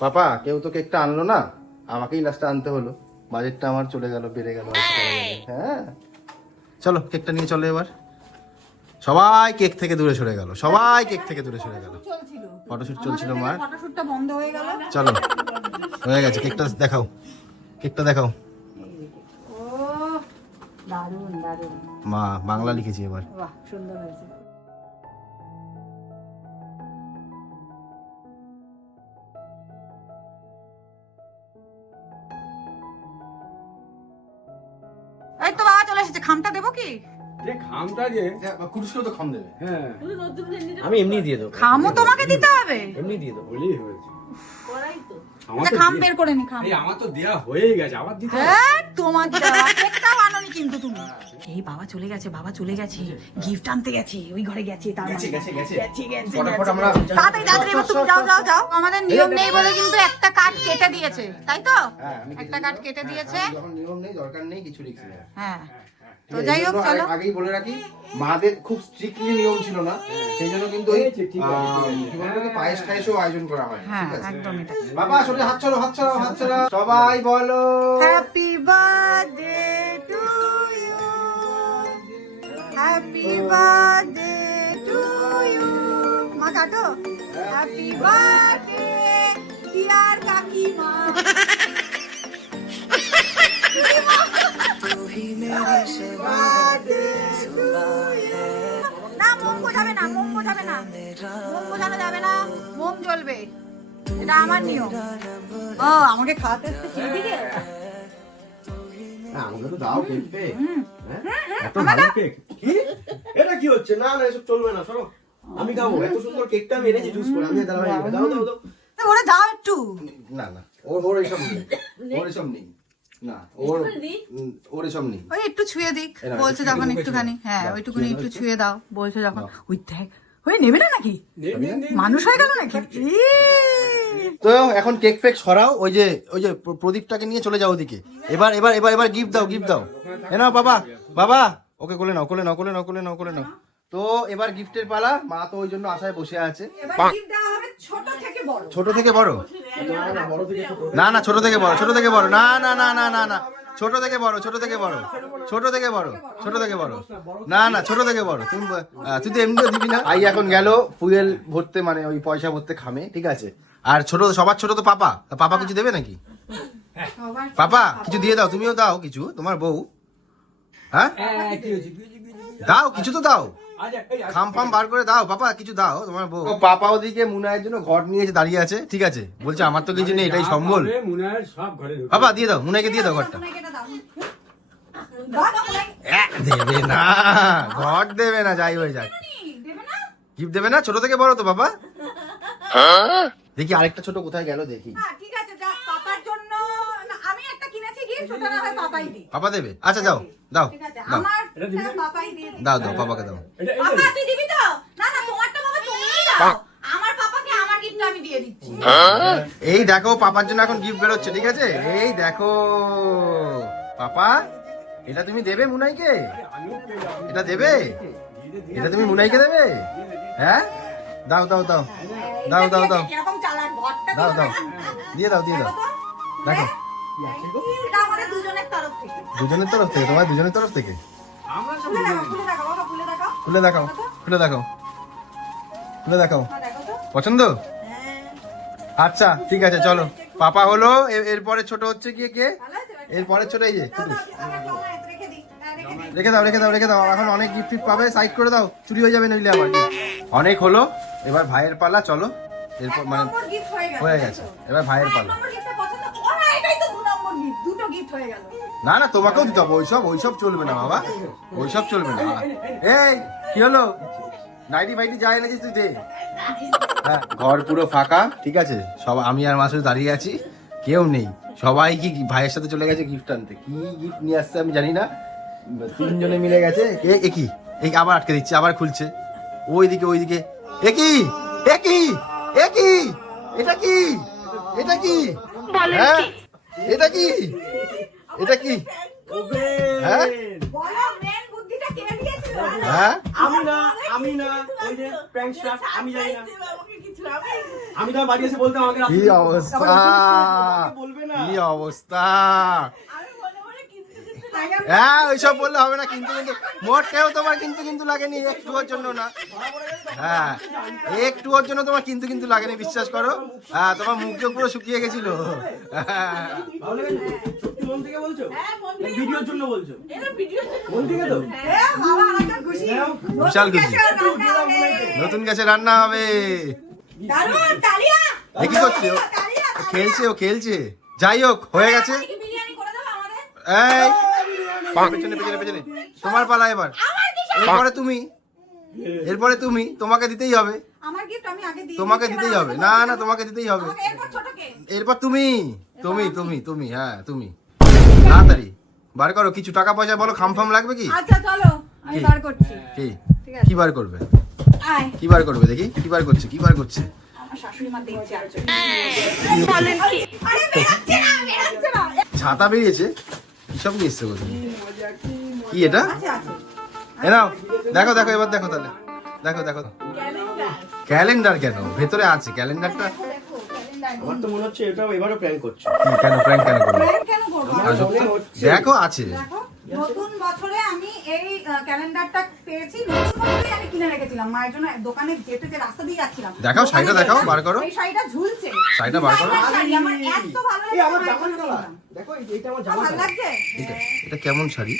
পাপা কেউ তো কেকটা আনলো না, আমাকেই লাস্টে আনতে হলো। বাজেটটা আমার চলে গেল, বেড়ে গেল। হ্যাঁ চলো কেকটা নিয়ে চলো এবার। সবাই কেক থেকে দূরে সরে গেল, সবাই কেক থেকে দূরে সরে গেল। ফটোশুট চলছিল মার, ফটোশুটটা বন্ধ হয়ে গেল। চলো হয়ে গেছে। কেকটা দেখাও, কেকটা দেখাও। ও দারুণ দারুণ, মা বাংলা লিখেছি এবার। বাহ সুন্দর হয়েছে। এই তো বাবা চলে এসেছে, খামটা দেবো কি? খামটা যে কুরুশকেও তো খাম দেবে। হ্যাঁ আমি এমনি দিয়ে দেবো, খামও তোমাকে দিতে হবে? এমনি দিয়ে দেবো। বলেই হয়েছে। আমার আচ্ছা তো খাম দে- বের করে নি, খাম। এই আমার তো দেয়া হয়ে গেছে, আবার দিতে হবে? হ্যাঁ তোমার দেওয়া কেকটাও আনোনি কিন্তু তুমি। এই বাবা চলে গেছে, বাবা চলে গেছে, গিফট আনতে গেছে, ওই ঘরে গেছে। তার মানে গেছে। গেছে। ফটাফট আমরা তাড়াতাড়ি তাড়াতাড়ি এবার তুমি যাও যাও যাও। আমাদের নিয়ম নেই বলে কিন্তু একটা কার্ড কেটে দিয়েছে, তাই তো? হ্যাঁ, আমি একটা কার্ড কেটে দিয়েছে। যখন নিয়ম নেই, দরকার নেই, কিছু লিখছি না। হ্যাঁ তো যাই হোক এই জন্য চলো। আগেই বলে রাখি, মাদের খুব স্ট্রিক্টলি নিয়ম ছিল না, সেই জন্য কিন্তু ওই ঠিক আছে, কি বলে ওটাকে, পায়েস টায়েসও আয়োজন করা হয়। হ্যাঁ ঠিক আছে একদমই তাই। বাবা শরীরে হাত ছাড়ো, হাত ছাড়ো, হাত ছাড়ো। সবাই বলো happy birthday to you, happy birthday to you. মা কাটো। হ্যাপি বার্থডে ডিয়ার কাকিমা। না মোম বোঝাবে না, মোম বোঝাবে না, মোম বোঝানো যাবে না, মোম জ্বলবে, এটা আমার নিয়ম। ও আমাকে খাওয়াতে আসতে চেয়ে দিকে। আমাকে তো দাও কেক পে। এত ভালো কেক। কি এটা কি হচ্ছে? না না এসব চলবে না, সরো। আমি খাবো, এত সুন্দর কেকটা আমি এনেছি জুস করে। আমি দাঁড়াও, দাও দাও দাও। ওরে দাও একটু। না না, ওর এইসব নেই, ওর এইসব নেই। না ওর এইসব নেই। ওই একটু ছুঁয়ে দিক এরা বলছে একটু যখন ছুঁয়ে একটুখানি। হ্যাঁ দাও, ওইটুকুনি ছুঁয়ে একটু দাও, ছুঁয়ে দাও বলছে যখন। দাও। ওই দেখ, ওই নেবে না নাকি? মানুষ হয়ে গেল নাকি? তো এখন কেক ফেক সরাও, ওই যে প্রদীপটাকে নিয়ে চলে যাও ওদিকে। এবার এবার এবার এবার গিফট দাও, গিফট দাও। এ নাও বাবা, বাবা ওকে কোলে নাও, কোলে নাও, কোলে নাও, কোলে নাও, কোলে নাও। তো এবার গিফটের পালা। মা তো ওই জন্য আশায় বসে আছে। এবার গিফট দেওয়া হবে ছোট থেকে বড়। ছোট থেকে বড়? বড় থেকে ছোট। না না, ছোট থেকে বড়, ছোট থেকে বড়। না না না না না না, ছোট থেকে বড়, ছোট থেকে বড়, ছোট থেকে বড়, ছোট থেকে বড়। না না, ছোট থেকে বড়। তুই তো এমনিও দিবি না। আই এখন গেল ফুয়েল ভরতে, মানে ওই পয়সা ভরতে খামে, ঠিক আছে। আর ছোট, সবার ছোট তো পাপা। তা পাপা কিছু দেবে নাকি? পাপা কিছু দিয়ে দাও, তুমিও দাও কিছু, তোমার বউ। হ্যাঁ দাও, কিছু তো দাও, খাম ফাম বার করে দাও। পাপা কিছু দাও, তোমার বউ। পাপা ওদিকে মুনায়ের জন্য ঘর নিয়ে এসে দাঁড়িয়ে আছে, ঠিক আছে। বলছে আমার তো কিছু নেই, এটাই সম্বল। সব ঘরে ঢুকে। পাপা দিয়ে দাও, মুনাইকে দিয়ে দাও ঘরটা। দেবে না, ঘর দেবে না, যাই হয়ে যাক। গিফট দেবে না? ছোট থেকে বড় তো বাবা। দেখি আরেকটা ছোট কোথায় গেল, দেখি। ঠিক আছে যা, পাপার জন্য আমি একটা কিনেছি গিফট, ওটা না হয় পাপাই দিই। পাপা দেবে? আচ্ছা যাও, দাও ঠিক আছে দাও আমার পাপাই দিয়ে দিই। দাও, দাও পাপাকে দাও। পাপা তুই দিবি তো? না না তোমারটা বাবা তুমিই দাও। আমার পাপাকে আমার গিফট আমি দিয়ে দিচ্ছি। এই দেখো পাপার জন্য এখন গিফট বেরোচ্ছে, ঠিক আছে। এই দেখো পাপা, এটা তুমি দেবে মুনাইকে? এটা দেবে? এটা তুমি মুনাইকে দেবে? হ্যাঁ দাও দাও দাও দাও দাও দাও এরকম চালাক ঘরটা দাও দাও, দিয়ে দাও, দিয়ে দাও। দেখো এটা আমাদের দুজনের তরফ থেকে। দুজনের তরফ থেকে, তোমার দুজনের তরফ থেকে। আমরা সব খুলে দেখো, খুলে দেখো বাবা, খুলে দেখো। খুলে দেখাও, খুলে দেখাও, খুলে দেখাও। হ্যাঁ, দেখো তো। পছন্দ? হ্যাঁ আচ্ছা ঠিক আছে চলো। পাপা হলো, এরপরে ছোট হচ্ছে গিয়ে কে? ভালো আছে বাবা? এরপরে ছোট এই যে দাও, দাও, আমার জমা আছে, রেখে দিই। হ্যাঁ, রেখে দিই। রেখে দাও, রেখে দাও, রেখে দাও। এখন অনেক গিফট টিফট পাবে, সাইড করে দাও, চুরি হয়ে যাবে নইলে আবার। অনেক হলো, এবার ভাইয়ের পালা। চলো এরপর এক মানে নম্বর gift হয়ে হয়ে গেছে, এবার ভাইয়ের এক পালা। নম্বর gift টা পছন্দ। ও না, এটাই তো দু নম্বর gift, দুটো gift হয়ে গেল। না না, তোমাকেও দিতে হবে। ওইসব চলবে না বাবা, ওইসব চলবে না। এই কি হলো, নাইটি ফাইটি যা এনেছিস তুই দে। হ্যাঁ ঘর পুরো ফাঁকা, ঠিক আছে। সব আমি আর মা শুধু দাঁড়িয়ে আছি, কেউ নেই। সবাই কি ভাইয়ের সাথে চলে গেছে গিফট আনতে। কি গিফট নিয়ে আসছে আমি জানি না, তিনজনে মিলে গেছে। এ কি, এই আবার আটকে দিচ্ছে, আবার খুলছে। ওইদিকে ওইদিকে, এ কি, এ কি, এ কি, এটা কি, এটা কি, হ্যাঁ এটা কি, এটা কি, হ্যাঁ বলো মেন বুদ্ধিটা কে দিয়েছিল? হ্যাঁ আমি না, ওই যে প্র্যাঙ্ক স্টার, আমি জানি না। আমাকে কিছু আমি তো বাড়ি এসে বলতে আমাকে কি অবস্থা, বলবে না। কি অবস্থা। হ্যাঁ ওইসব বললে হবে না, কিন্তু কিন্তু মোটেও তোমার কিন্তু কিন্তু লাগেনি একটুর জন্য না। হ্যাঁ একটু ওর জন্য তোমার কিন্তু কিন্তু লাগেনি, বিশ্বাস করো। হ্যাঁ তোমার মুখ চোখ পুরো শুকিয়ে গেছিল। ভালো লেগেছে? সত্যি মন থেকে বলছো? ভিডিওর জন্য বলছো? মন থেকে তো? বিশাল খুশি, নতুন গ্যাসে রান্না হবে। এ কি করছে ও? খেলছে, ও খেলছে। যাই হোক হয়ে গেছে। এই পেছনে পেছনে পেছনে তোমার পালা এবার। এরপরে তুমি, এরপরে তুমি, তোমাকে দিতেই হবে, তোমাকে দিতেই হবে। না না তোমাকে দিতেই হবে। এরপর তুমি তুমি তুমি তুমি হ্যাঁ তুমি তাড়াতাড়ি বার করো। কিছু টাকা পয়সা বলো, খামফাম লাগবে কি? আচ্ছা চলো আমি বার করছি। কি ঠিক আছে। কি বার করবে? আয় কি বার করবে দেখি, কি বার করছে, কি বার করছে? আমার শাশুড়ি মা দেখছে আর বলেন কি? আরে বেরাচ্ছে না। ছাতা বেরিয়েছে, কিসব নিয়ে এসছে বলছি? কি এটা? আচ্ছা আচ্ছা এ নাও দেখো দেখো, এবার দেখো তাহলে, দেখো দেখো। ক্যালেন্ডার কেন ভেতরে আছে ক্যালেন্ডারটা? দেখো ক্যালেন্ডার। আমার তো মনে হচ্ছে এটাও এবারও প্র্যাঙ্ক করছো। কি, কেন প্র্যাঙ্ক কেন করবে? প্ল্যান কেন করবো? আজব তো। দেখো আছে। দেখো নতুন বছরে আমি এই ক্যালেন্ডারটা পেয়েছি, নতুন বছরে আমি কিনে রেখেছিলাম মায়ের জন্য। দোকানে যেতে যে রাস্তা দিয়ে যাচ্ছিলাম, দেখাও, শাড়িটা দোকানে দেখাও, যেতাম, বার করো। এই শাড়িটা ঝুলছে, শাড়িটা বার করো। ডিজাইনার শাড়ি, আমার এত ভালো এই লেগেছে, আমার মায়ের জামার জন্য কালার। কিনলাম। দেখো এইটা আমার জামার ভালো কালার। লাগছে? এটা এটা কেমন শাড়ি?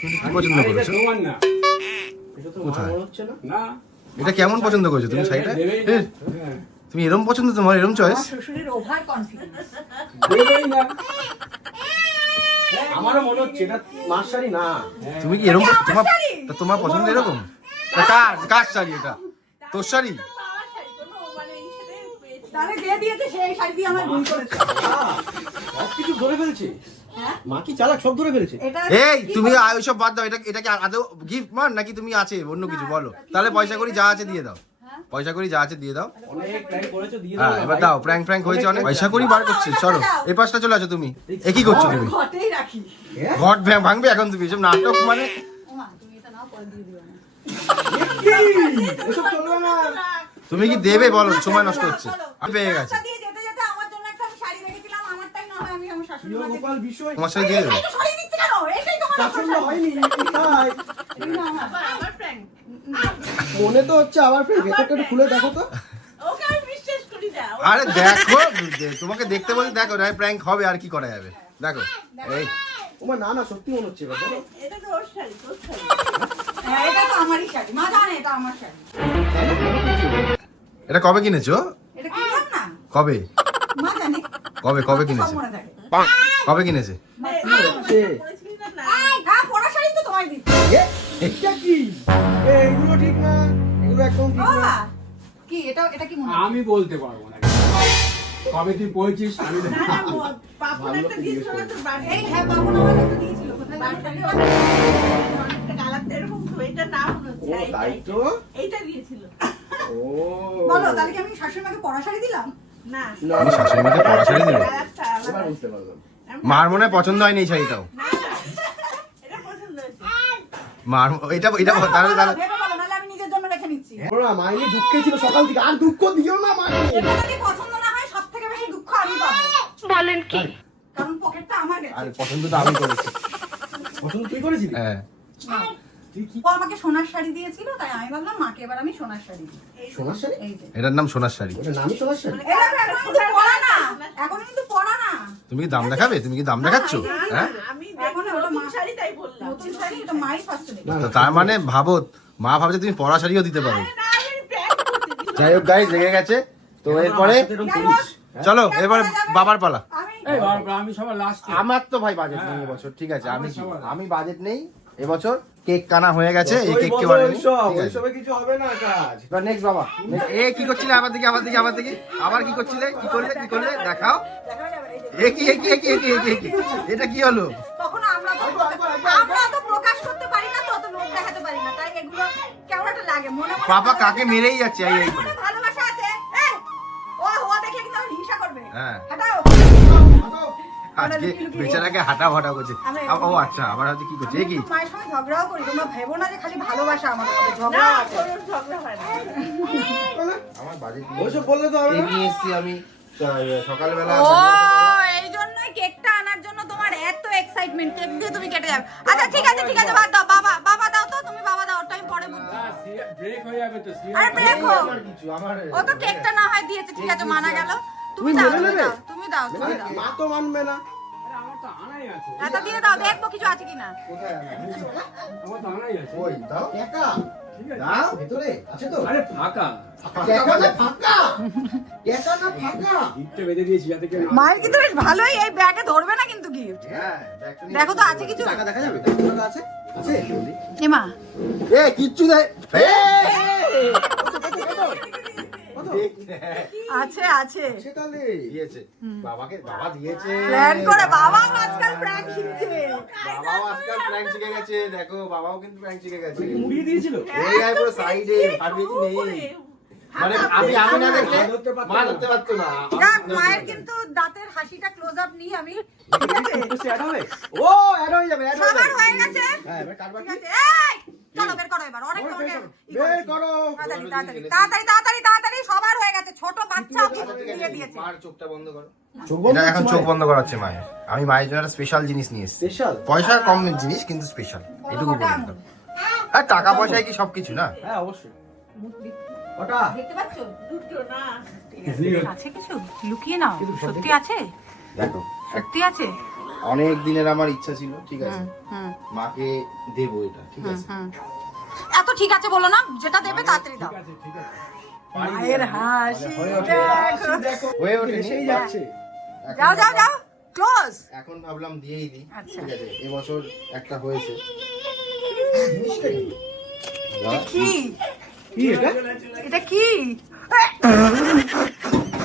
তুমি কি পছন্দ এটা করেছো? তোমার না। এটা তো কোথায়? মনে হচ্ছে না। না। এটা কেমন পছন্দ করেছো তুমি শাড়িটা? দেবেই না। হ্যাঁ। তুমি এরম পছন্দ, তোমার এরম চয়েস? আমার শ্বশুরের ওভার কনফিডেন্স। দেবেই না। আমারও মনে হচ্ছে এটা মার শাড়ি না। তুমি কি এরকম তোমার, তা তোমার পছন্দ এরকম? তা কার কার শাড়ি এটা? তোর শাড়ি? তাহলে যে দিয়েছে সেই শাড়ি দিয়ে আমার ভুল করেছে। সব কিছু ধরে ফেলছে। হ্যাঁ? মা কি চালাক, সব ধরে ফেলেছে। এটা এই কি তুমি বলছো? ওইসব বাদ দাও। এটা কি আদৌ গিফট মান নাকি তুমি আছে অন্য কিছু বলো? তাহলে পয়সা করি যা আছে দিয়ে দাও, পয়সা করি যা আছে দিয়ে দাও। অনেক প্র্যাঙ্ক করেছো, দিয়ে দাও হ্যাঁ না এবার ভাই। দাও, প্র্যাঙ্ক ফ্র্যাঙ্ক হয়েছে অনেক। পয়সা করি বার করছি, সরো এই পাশটা চলে আসো তুমি। এ কি করছো তুমি? ঘটেই রাখি। ঘট ভাঙবে এখন তুমি, এসব নাটক মানে। ওমা তুমি এটা নাও, পরে দিয়ে দিও না। এসব চলবে না। তুমি কি দেবে বলো, সময় নষ্ট হচ্ছে। আমি পেয়ে গেছি, রাস্তা দিয়ে যেতে যেতে আমার জন্য একটা আমি শাড়ি রেখেছিলাম, আমারটাই না হয় আমি আমার শাশুড়ি প্রিয় মাকে গোপাল বিষয় তোমার সাথে দিয়ে দেবে। এই তো সরিয়ে দিচ্ছে কেন? এটাই তোমার পছন্দ হয়নি। তাই এই না আমার। মনে তো হচ্ছে আবার প্র্যাঙ্ক। ভেতরটা একটু খুলে দেখো তো। আরে দেখো, তোমাকে দেখতে বলি, দেখো না প্র্যাঙ্ক হবে আর কি করা যাবে। দেখো এই ওমা না না, সত্যি মনে হচ্ছে এবার দেখো। হ্যাঁ, এটা তো আমারই শাড়ি, মা জানে এটা আমার শাড়ি। এটা কবে কিনেছো? এটা কিনলাম না, কবে মা জানে। কবে সব কিনেছে? মনে থাকে। কবে কিনেছে? কি হচ্ছে? হ্যাঁ, পরা শাড়ি তো তোমায় দিচ্ছি। এটা কি? এগুলো ঠিক না, এগুলো একদম ঠিক ও না। মা, কি এটা এটা কি মনে হয়? আমি বলতে পারবো না। কবে তুই পড়েছিস আমি এই হ্যাঁ, বাবু আমার একটা দিয়েছিল, কোথায় জানি? ও তাই তো। ও বলো তাহলে কি আমি শাশুড়ি মাকে পরা শাড়ি দিলাম? না তুমি শাশুড়ি মাকে পরা শাড়ি দিলে? এবার বুঝতে পারলাম। মার মনে হয় পছন্দ হয়নি এই শাড়িটাও। মার এটা এটা তাহলে তাহলে ভেবে বলো, নাহলে আমি নিজের জন্য রেখে নিচ্ছি। ওরা মাইনি দুঃখে ছিল সকাল থেকে, আর দুঃখ দিও না মাকে। এটা যদি পছন্দ না হয়, সব থেকে বেশি দুঃখ আমি পাবো। বলেন কি? কারণ পকেটটা আমার গেছে। আর পছন্দ তো আমি করেছি। পছন্দ তুই করেছিলি? হ্যাঁ তুই কি ও আমাকে সোনার শাড়ি দিয়েছিল, তাই আমি ভাবলাম মাকে এবার আমি সোনার শাড়ি দিই। সোনার শাড়ি? এই যে এটার নাম সোনার শাড়ি। ওটা নামই সোনার শাড়ি? এটা এখন কিন্তু পরা না, এখন কিন্তু পরা না। তুমি কি দাম দেখাবে? তুমি কি দাম দেখাচ্ছ? হ্যাঁ এখন ওটা মা শাড়ি, তাই বললাম নতুন শাড়ি, এটা মাই ফার্স্ট দিই। না, তো তার মানে ভাবো, মা ভাবছে তুমি পরা শাড়িও দিতে পারো। যাই হোক গাইস, লেগে গেছে তো। এরপরে আমার সাথে এরকম করিস? চলো এবার বাবার পালা। আমি এই বাবা, আমি সবার লাস্ট। আমার তো ভাই বাজেট নেই এবছর, ঠিক আছে? আমার সবার। আমি বাজেট নেই এবছর। কেক কানা হয়ে গেছে, এই ওই কেক কে বলো বানানি, ওইসব, ঠিক আছে? ওইসবে কিছু হবে না কাজ। এবার নেক্সট বাবা। এ কি করছিলে? আবার দেখি আবার দেখি আবার দেখি, আবার কি করছিলে? কি করলে কি করলে দেখাও। দেখা যাবে এই যে। এ কি এ কি এ কি এ কি এ কি, এ কি? এটা কি হলো? তখন আমরা তো প্রকাশ করতে পারি না, তো অত লোক দেখাতে পারি না, তাই এগুলো কেমন একটা লাগে মনে মনে। পাপা কাকে মেরেই যাচ্ছে এই এই করে। মনে ভালোবাসা আছে। এই, ও ও দেখে কিন্তু আমার হিংসা করবে। হ্যাঁ। হটাও। আজকে বেচারাকে হাঁটা ফাটা করছে। ও আচ্ছা, আবার হচ্ছে কি করছে? এ কি মায়ের সঙ্গে ঝগড়াও করি, তোমরা ভেবো না যে খালি ভালোবাসা আমাদের মধ্যে, ঝগড়াও আছে। আমার বাজে ওইসব বললে তো হবে কেক না। নিয়ে এসেছি আমি সকালবেলা। ও এই জন্যই কেকটা আনার জন্য তোমার এত এক্সাইটমেন্ট, কেক দিয়ে তুমি কেটে যাবে। আচ্ছা ঠিক আছে বাদ দাও, বাবা দাও তো, তুমি বাবা দাও, ওটা আমি পরে বুঝছি। ব্রেক হয়ে যাবে তো। আরে ব্রেক হোক, কিছু আমার ও তো কেকটা না হয় দিয়েছে, ঠিক আছে মানা গেল। তুমি তুমি দাও, মেনে নেবে? তুমি দাও। মা তো মানবে না। আরে আমার তো আনাই আছে। এটা দিয়ে দাও, দেখবো কিছু আছে কিনা। কোথায় আনা? আমার তো আনাই আছে। ওই দাও, একা ঠিক আছে। দাও ভিতরে আছে তো। আরে ফাঁকা। একা না ফাঁকা, একা না ফাঁকা। গিফটে বেঁধে দিয়েছি যাতে কেউ না- মায়ের কিন্তু বেশ ভালোই, এই ব্যাগে ধরবে না কিন্তু গিফট। হ্যাঁ, ব্যাগটা নিয়ে দেখো তো আছে কিছু। টাকা দেখা যাবে? টাকা আছে? আছে? এমা এ কিচ্ছু দেয়। আছে আছে সে তাহলে দিয়েছে বাবাকে, বাবা দিয়েছে। প্ল্যান করে বাবা আজকাল প্র্যাঙ্ক শিখছে। বাবাও আজকাল প্র্যাঙ্ক শিখে গেছে। দেখো বাবাও কিন্তু প্র্যাঙ্ক শিখে গেছে। মুড়িয়ে দিয়েছিল? এই আয় পুরো সাইডে ভাবিয়েছি নেই। মানে আমি না দেখলে মা ধরতে পারতো না। যাক, মায়ের কিন্তু দাঁতের হাসিটা ক্লোজ আপ নিই আমি, ঠিক আছে? সে অ্যাড হবে? ও অ্যাড হয়ে যাবে, অ্যাড হয়ে সবার যাবে। হয়ে গেছে, হ্যাঁ, এবার কার ঠিক বাকি? আছে? এই চলো বের করো এবার, অনেক তোমাকে ই বের করেছি। করো। তাড়াতাড়ি তাড়াতাড়ি তাড়াতাড়ি তাড়াতাড়ি তাড়াতাড়ি, সবার হয়ে গেছে, ছোট বাচ্চা দিয়ে দিয়েছে। মার চোখটা বন্ধ করো। চোখ বন্ধ এটা এখন করছে চোখ মায়ের? বন্ধ করাচ্ছে মায়ের। আমি মায়ের জন্য একটা স্পেশাল জিনিস নিয়ে এসেছি। স্পেশাল? পয়সা কম জিনিস কিন্তু স্পেশাল, এটুকু বলে দিলাম। আর টাকা পয়সায় কি সবকিছু না? হ্যাঁ অবশ্যই। ওটা দেখতে পাচ্ছ? ঠিক আছে, ঠিক আছে। আছে কিছু লুকিয়ে নাও, সত্যি আছে, দেখো, সত্যি আছে। অনেক দিনের আমার ইচ্ছা ছিল, ঠিক আছে, হুম মাকে দেবো এটা, ঠিক আছে। হুম। এত ঠিক আছে বলো না, যেটা দেবে তাড়াতাড়ি দাও। ঠিক আছে, ঠিক আছে। মায়ের হাসি হয়ে ওঠে। দেখো। দেখো হয়ে ওঠেনি, এসেই যাচ্ছে। এখন যাও যাও যাও, ক্লোজ। এখন ভাবলাম দিয়েই দিই, আচ্ছা। ঠিক আছে। এবছর একটা হয়েছে। কি কি এটা? এটা কি?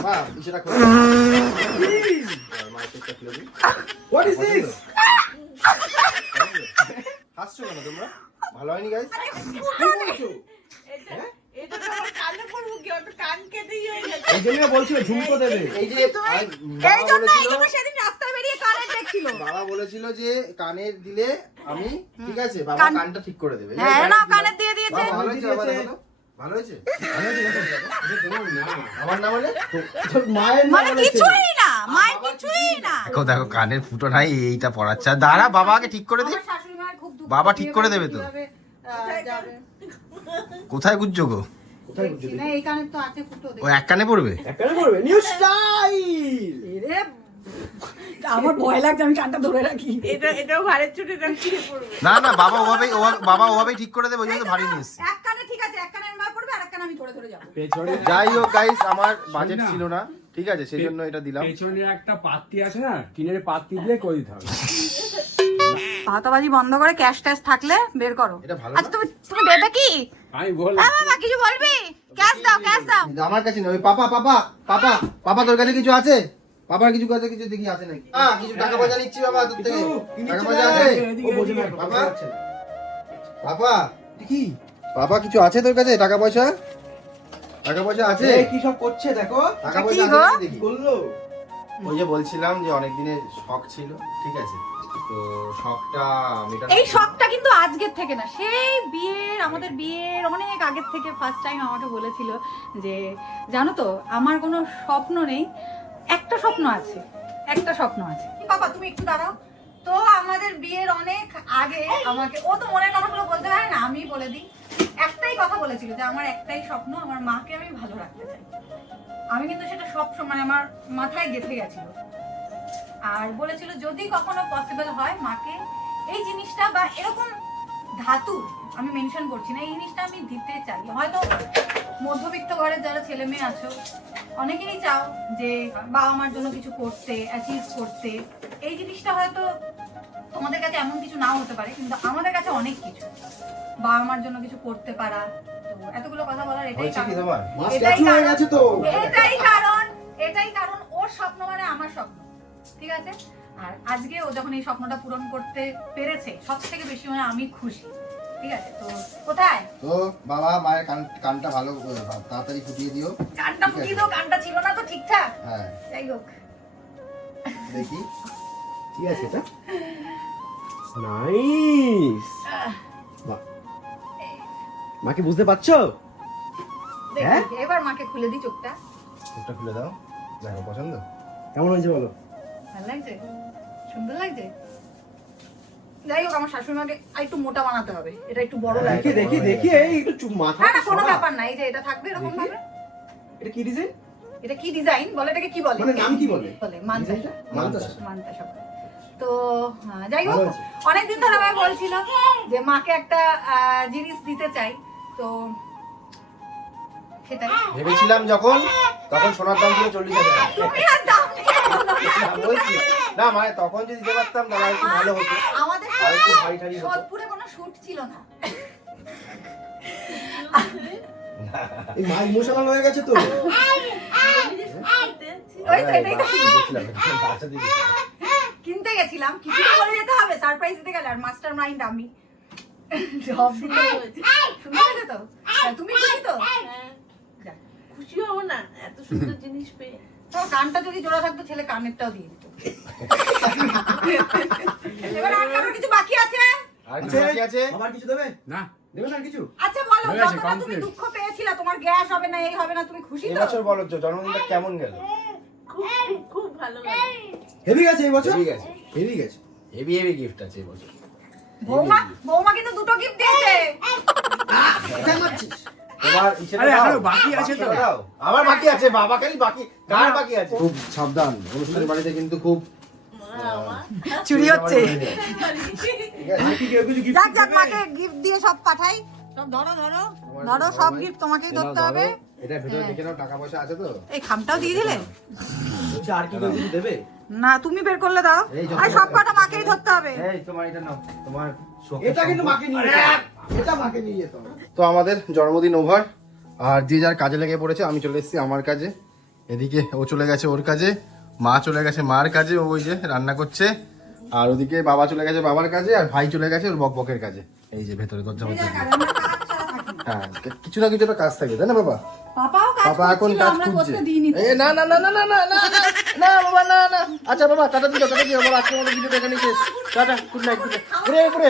মা, সেটা খুলে দাও। আর মায়ের চোখটা খুলে দিই। What is this? হাসছো কেন তোমরা? ভালো হয়নি গাইস? এই জন্য বলছিল ঝুমকো দেবে। এই যে এই বাবা জন্য বলেছিল, সেদিন রাস্তায় বেরিয়ে কানের দেখছিল। বাবা বলেছিল যে কানের দিলে আমি, ঠিক আছে, বাবা কান- কানটা ঠিক করে দেবে। হ্যাঁ না, কানের দিয়ে দিয়েছে। বাবা, ভালো হয়েছে? বাবা, দেখো তো। ভালো হয়েছে? আমার নাম হলে তোর মায়ের নাম মানে বলেছে। কিছুই না, মায়ের কিছুই না। দেখো দেখো, কানের ফুটো নাই, এইটা পড়াচ্ছে। আর দাঁড়া, বাবাকে ঠিক করে দিই। আমার শাশুড়ি মায়ের খুব দুঃখ। বাবা ঠিক করে দেবে তো। কিভাবে, যাবে। কোথায় গুজছো গো? কোথায় দেখছি বুঝলি? না, এই কানের তো আছে ফুটো, ও এক কানে পড়বে? একটা করবে নিউ স্টাইল। এরে আমার ভয় লাগছে, আমি কানটা ধরে রাখি। এটাও ভারের চুটে রাখিয়ে পড়বে। না না, বাবা ওভাবেই ঠিক করে দেবে, ওই জন্য তো ভারী নিয়ে এসছি। এক কানে ঠিক আছে, এক কানে মা পড়বে, আর এক কানে আমি ধরে ধরে যাবো। পেছনে যাই হোক গাইস, আমার বাজেট না। ছিল না, ঠিক আছে, সেই জন্য এটা দিলাম। পেছনে একটা পাত্তি আছে না, টিনের পাত্তি দিয়ে করে দিতে হবে। ভাতাবাজি বন্ধ করে ক্যাশ ট্যাশ থাকলে বের করো। এটা ভালো আচ্ছা না? তুমি দেবে কি? আমি বললাম বাবা কিছু বলবি? ক্যাশ দাও, ক্যাশ দাও। আমার কাছে নেই। ওই পাপা তোর কাছে কিছু আছে? পাপার কিছু কাছে কিছু দেখি আছে নাকি? কিছু টাকা পয়সা নিচ্ছি বাবা তোর থেকে। টাকা পয়সা আছে? ও বোঝে না, বাবা? যাচ্ছে না। পাপা, কি? পাপা কিছু আছে তোর কাছে? টাকা পয়সা আছে? এই কি সব করছে দেখো। টাকা কি পয়সা আছে গো? নাকি দেখি। করলো। ওই যে বলছিলাম যে অনেক দিনের শখ ছিল, ঠিক আছে, তো শখটা মেটানো। এই শখটা কিন্তু আজকের থেকে না, সেই আমাদের বিয়ের অনেক আগের থেকে ফার্স্ট টাইম আমাকে বলেছিল যে জানো তো আমার কোনো স্বপ্ন নেই, একটা স্বপ্ন আছে, একটা স্বপ্ন আছে। বাবা তুমি একটু দাঁড়াও তো, আমাদের বিয়ের অনেক আগে আমাকে, ও তো মনের কথাগুলো বলতে পারে না, আমি বলে দিই। একটাই কথা বলেছিল যে আমার একটাই স্বপ্ন, আমার মাকে আমি ভালো রাখতে চাই। আমি কিন্তু সেটা সব সময় আমার মাথায় গেঁথে গেছিল। আর বলেছিল যদি কখনো পসিবল হয় মাকে এই জিনিসটা বা এরকম ধাতু, আমি মেনশন করছি না, এই জিনিসটা আমি দিতে চাই। হয়তো মধ্যবিত্ত ঘরের যারা ছেলে মেয়ে আছো অনেকেই চাও যে বাবা মার জন্য কিছু করতে, অ্যাচিভ করতে। এই জিনিসটা হয়তো তোমাদের কাছে এমন কিছু নাও হতে পারে, কিন্তু আমাদের কাছে অনেক কিছু, বাবা মার জন্য কিছু করতে পারা। তো এতগুলো কথা বলার এটাই হয়েছে কি কারণ, তোমার? মাছ এটাই ক্যাচু হয়ে কারণ, গেছে তো। এটাই কারণ ওর স্বপ্ন মানে আমার স্বপ্ন, ঠিক আছে? আর আজকে ও যখন এই স্বপ্নটা পূরণ করতে পেরেছে, সব থেকে বেশি মানে আমি খুশি, ঠিক আছে? তো কোথায় তো বাবা মায়ের কানটা ভালো তাড়াতাড়ি ফুটিয়ে দিও। কানটা ফুটিয়ে দাও, কানটা ছিল না তো ঠিকঠাক। হ্যাঁ যাই হোক, দেখি। ঠিক আছে এটা নাইস। বাহ, মা কি বুঝতে পারছো? হ্যাঁ? দেখি, এবার মাকে খুলে দিই চোখটা। একটা খুলে দাও, দেখো পছন্দ। কেমন হয়েছে বলো? ভালো লাগছে? সুন্দর লাগছে? যাই হোক, আমার শাশুড়ি মাকে একটু মোটা বানাতে হবে, এটা একটু বড় দেখি লাগছে। দেখি দেখি, এই একটু মাথা না না, কোনো ব্যাপার না, এই যে এটা থাকবে এরকম ভাবে। এটা কি ডিজাইন? এটা কি ডিজাইন বলে, এটাকে কি বলে? মানে নাম কি বলে? বলে মানতাসা। ডিজাইনটা? মানতাসা। মানতাসা বলে। তো যাই হোক, ভালো হয়েছে। অনেকদিন ধরে আমি বলছিলাম যে মাকে একটা জিনিস দিতে চাই, তো সেটাই। ভেবেছিলাম যখন, তখন সোনার দাম ছিল 40,000 টাকা। তুমি আর দাম নিয়ে বলো না। না, বলছি না মানে তখন যদি দিতে পারতাম তাহলে একটু ভালো হতো। আমাদের আর একটু ভারী টারি হতো। সোদপুরে কোনো শুট ছিল না। এই মা ইমোশনাল হয়ে গেছে তো। ওই তো এটাই তো শুরু। দেখছিলাম, বাচ্চা দিয়ে দেখছিলাম। কিনতে গেছিলাম, কিছু তো করে যেতে হবে, সারপ্রাইজ দিতে গেলে, আর মাস্টার মাইন্ড আমি। সব দিতে সুন্দর হয়েছে তো? তুমি খুশি তো? যাক। খুশি হবো না এত সুন্দর জিনিস পেয়ে? তোমার কানটা যদি জোড়া থাকতো, ছেলে কানেরটাও দিয়ে দিত। এবার আর কারোর কিছু বাকি আছে? আর কিছু বাকি আছে? আমার কিছু দেবে? না দেবে না আর কিছু? আচ্ছা বলো, হয়ে গেছে, যতটা তুমি complete। দুঃখ পেয়েছিলা, তোমার গ্যাস হবে না, এই হবে না, তুমি খুশি তো? এবছর বলো তো জন্মদিনটা কেমন গেল? খুব খুব খুব ভালো গেল। হেভি গেছে এই বছর? হেভি গেছে, হেভি গেছে। হেভি হেভি গিফট আছে এবছর। বৌমা বৌমা কিন্তু দুটো গিফট দিয়েছে। কোথায় মারছিস? তোমার ইচ্ছেটা আরে, দাও। এখনো বাকি আছে তো। বাকিটা দাও। আমার বাকি আছে, বাবা খালি বাকি, কার বাকি আছে? খুব সাবধান, অনুষ্ঠানের বাড়িতে কিন্তু খুব চুরি হচ্ছে। ঠিক আছে? আর কি কেউ কিছু gift যাক যাক, দেবে? মাকে গিফট দিয়ে সব পাঠাই। সব ধরো ধরো ধরো, সব গিফট তোমাকেই এনাও ধরতে ধরো। হবে। এটা ভেতরে দেখে নাও, টাকা পয়সা আছে তো? এই খামটাও দিয়ে দিলে? বলছি, আর কি কেউ কিছু দেবে? না, তুমি বের করলে দাও। এই যত- আর সব কটা মাকেই ধরতে হবে। এই তোমার এটা নাও, তোমার শোকের এটা কিন্তু সম্পদ। মাকে নিয়ে যেতে হবে। এটা মাকে নিয়ে যেতে হবে। তো আমাদের জন্মদিন ওভার, আর যে যার কাজে লেগে পড়েছে। আমি চলে এসেছি আমার কাজে, এদিকে ও চলে গেছে ওর কাজে, মা চলে গেছে মার কাজে, ও ওই যে রান্না করছে, আর ওদিকে বাবা চলে গেছে বাবার কাজে, আর ভাই চলে গেছে ওর বকবকের কাজে। এই যে ভেতরে দরজা মধ্যে হ্যাঁ, কিছু না কিছু একটা কাজ থাকে, তাই না বাবা? পাপাও কাজ বাবা এখন করছিল, কাজ আমরা খুঁজছে। করতে দিইনি তো। এ না না না না না না না না না বাবা, না না। আচ্ছা বাবা, টাটা দিও বাবা, আজকের মতো ভিডিওটা এখানে শেষ। Tata, good night, good night. ঘুরে ঘুরে